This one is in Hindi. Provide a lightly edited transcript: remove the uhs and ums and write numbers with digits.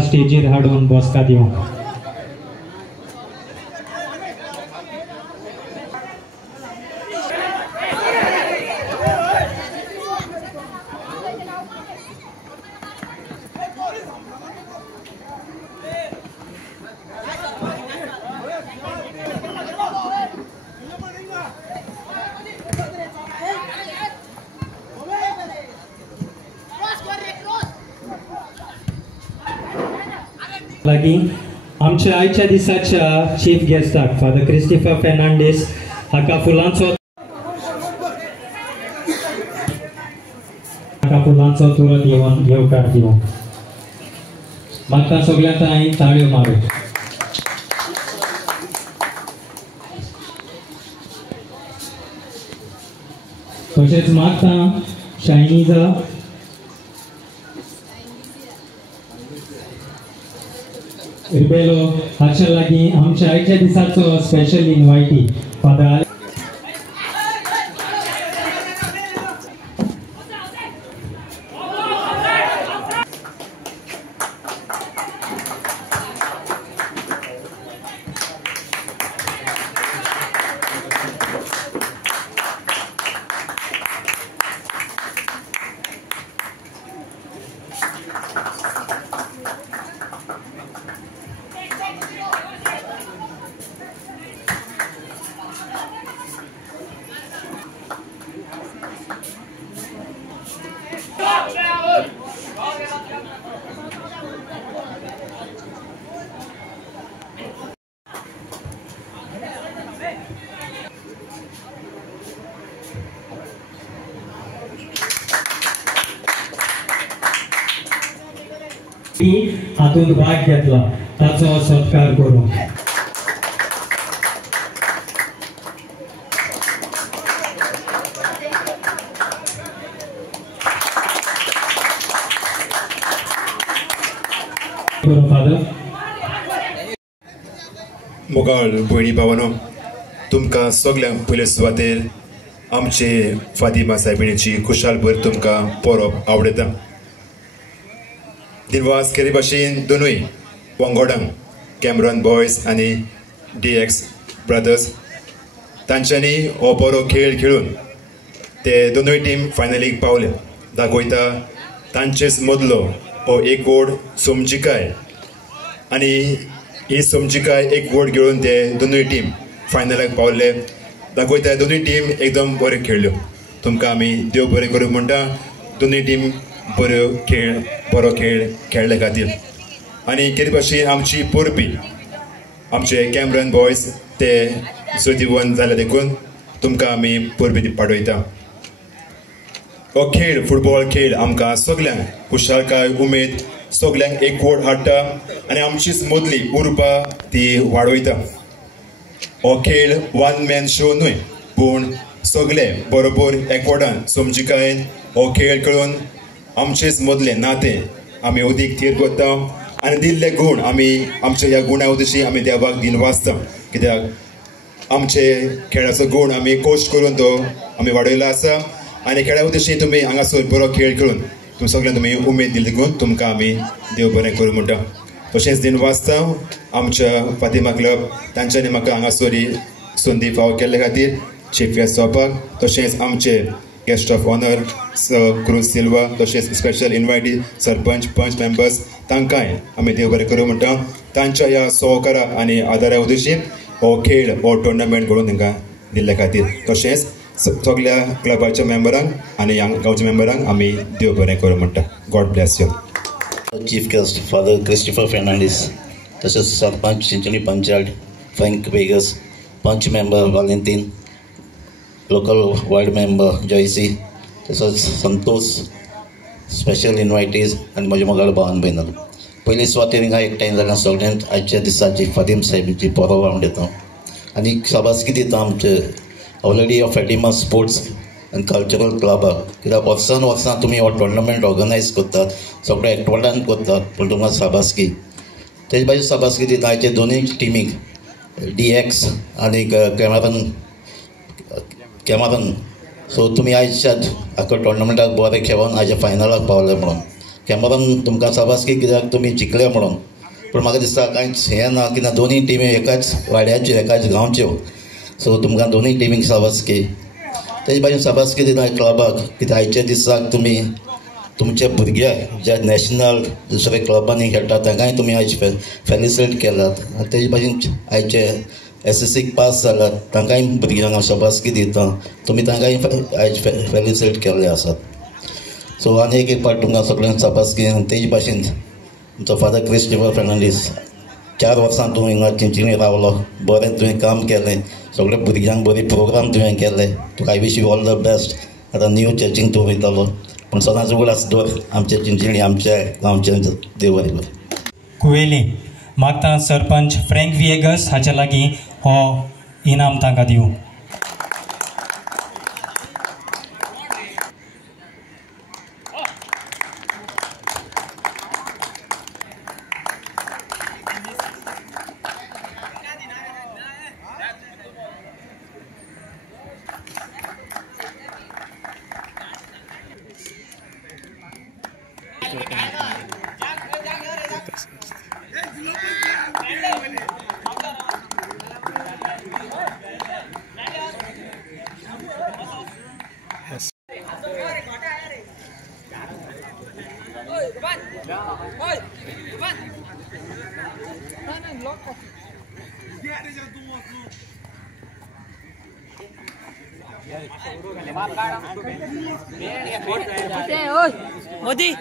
स्टेजीर हाडून बसका दिवंक लागी आमच्या आयच्या दिसाच्या चीफ गेस्टाक फादर क्रिस्टोफर फेर्नांडीस हाका फुलांचो तुरंत येवकार दिवंक मागता सगळ्यांक हांवें ताळयो मारूंक तशेंच मागता शायनीजा रिबेलो हाच्या लागीं आमच्या आयच्या दिसाचो स्पेशल इन्वायटी फादर हातून भाग घेतला ताचो सत्कार करू मोगाळ भयणी भावानो तुमकां सगळ्यांक पयले सुवातेर आमचे फातिमा सायबिणीची खुशालभर तुमकां पळोवप आवडटा दिनवास केले भाशेन दोनूय वांगोडांक कॅमरॉन बॉयज आनी DX ब्रदर्स तांच्यांनी हो बरो खेळ खेळून ते दोनूय टीम फायनलीक पावले दाखयता तांचेच मदलो हो एक गोड समजिकाय आनी ही समजिकाय एक गोड घेवन ते दोनूय टीम फायनलाक पावले दाखयता दोनूय टीम एकदम बरे खेळ्ळ्यो तुमकां आमी देव बरें करूं म्हणटा दोनूय टीम बरो खेळ खेळ्ळे खातीर आनी कितें भाशेन आमची पोरपी आमचे कॅमरॉन बॉयज ते सुदीवन जाले देखून तुमकां आमी पोरपी पाडयता हो खेळ फुटबॉल खेळ आमकां सगळ्यांक खुशालकाय उमेद सगळ्यांक एकवट हाडटा आनी आमचीच मदली उर्बा ती वाडयता हो खेळ वन मॅन शो न्हय पूण सगळे बरोबर एकवटान समजिकायेन हो खेळ खेळून आमचेच मदले नाते आमी अदीक थीर करता आनी दिल्ले गूण आमी आमच्या ह्या गुणा उद्देशी आमी देवाक दिन वाचता कित्याक आमचे खेळाचो गूण आमी कोस्ट करून तो आमी वाडयलो आसा आनी खेळा उद्देशी तुमी हांगासर बरो खेळ खेळून सगळ्यांक तुमी उमेद दिली देखून तुमकां आमी देव बरें करूं म्हणटा तशेंच दिन वाचता आमच्या फातिमा क्लब तांच्यांनी म्हाका हांगासर ही संदी फावो केल्ले खातीर चीफ गेस्ट जावपाक तशेंच आमचे गेस्ट ऑफ ऑनर क्रूज सिल्वा तशेंच स्पेशल इन्वायटी सरपंच पंच मेंबर्स तांकांय आमी देव बरें करूं म्हणटा तांच्या ह्या सहकारा आनी आदारा उद्देशी हो खेळ हो टुर्नामेंट घडोवन तांकां दिल्ले खातीर तशेंच सगळ्या क्लबाच्या मेंबरांक आनी गांवच्या मेंबरांक आमी देव बरें करूं म्हणटा God bless you chief guest father Christopher Fernandes तशेंच सरपंच चिंचोली पंचायत फ्रँक वेगस पंच मेंबर वॅलेंटीन लोकल वार्ड मेंबर जॉयसी तसोच संतोष स्पेशल इन्वायटीज आनी म्हजे मोगाळ भावन भयण पयली सुवातेर हिंगा एकठांय जाल्यार सगळ्यांत आजच्या दिसाची फातीम साहेबीची परब हांव दिता आनी शाबासकी दिता आमचे ऑलरेडी फातिमा स्पोर्ट्स आनी कल्चरल क्लबाक, कित्याक वर्सान वर्सान तुमी हो टोर्नामेंट ऑर्गनायज करतात, सगळे एकवटान करतात, पूण तुमकां शाबासकी. तेजे भाशेन शाबासकी दिता आयचे दोनूय टिमीक, DX आनी कॅमरन. सो तुमी आयच्या हाका टोर्नामेंटाक बरें खेळोन आयच्या फायनलाक पावले म्हणून. कॅमरन तुमकां शाबासकी कित्याक तुमी जिखले म्हणून. पूण म्हाका दिसता कांयच हें ना, कित्याक दोनूय टिमी एकाच वाड्याच्यो, एकाच गांवच्यो. सो तुमकां दोनूय टिमीक शाबासकी. तेजे भाशेन शाबासकी दिता क्लबाक, कित्याक आयच्या दिसाक तुमी तुमचे भुरगे जे नॅशनल दुसरे क्लबांनी खेळटात तांकांय तुमी आयज फेलिसिटेट केल्यात. तेजे भाशेन आयचे SSCक पास जाल्यात तांकांय भुरग्यांक हांव शाबासकी दिता. तुमी तांकांय आयज फेलिसिटेट केल्ले आसात. सो आनी एक पाट तुमकां सगळ्यांक शाबासकी. आनी तेजे भाशेन तुमचो फादर क्रिस्टोफर फेर्नांडीस 4 वर्सां तूं हिंगा चिंचिणी रावलो, बरें तुवें काम केलें, सगळे भुरग्यांक बरी प्रोग्राम तुवें केले. तुका I wish you all the best. आतां न्यू चर्चीक तूं वयतलो, पूण सदांच उगडास दवर आमचे चिंचिणी, आमच्या गांवचे देव बरें कर. कुवेली मागता सरपंच फ्रँक विएगस हाचे लागीं हो इनाम तांकां दिवं. मोदी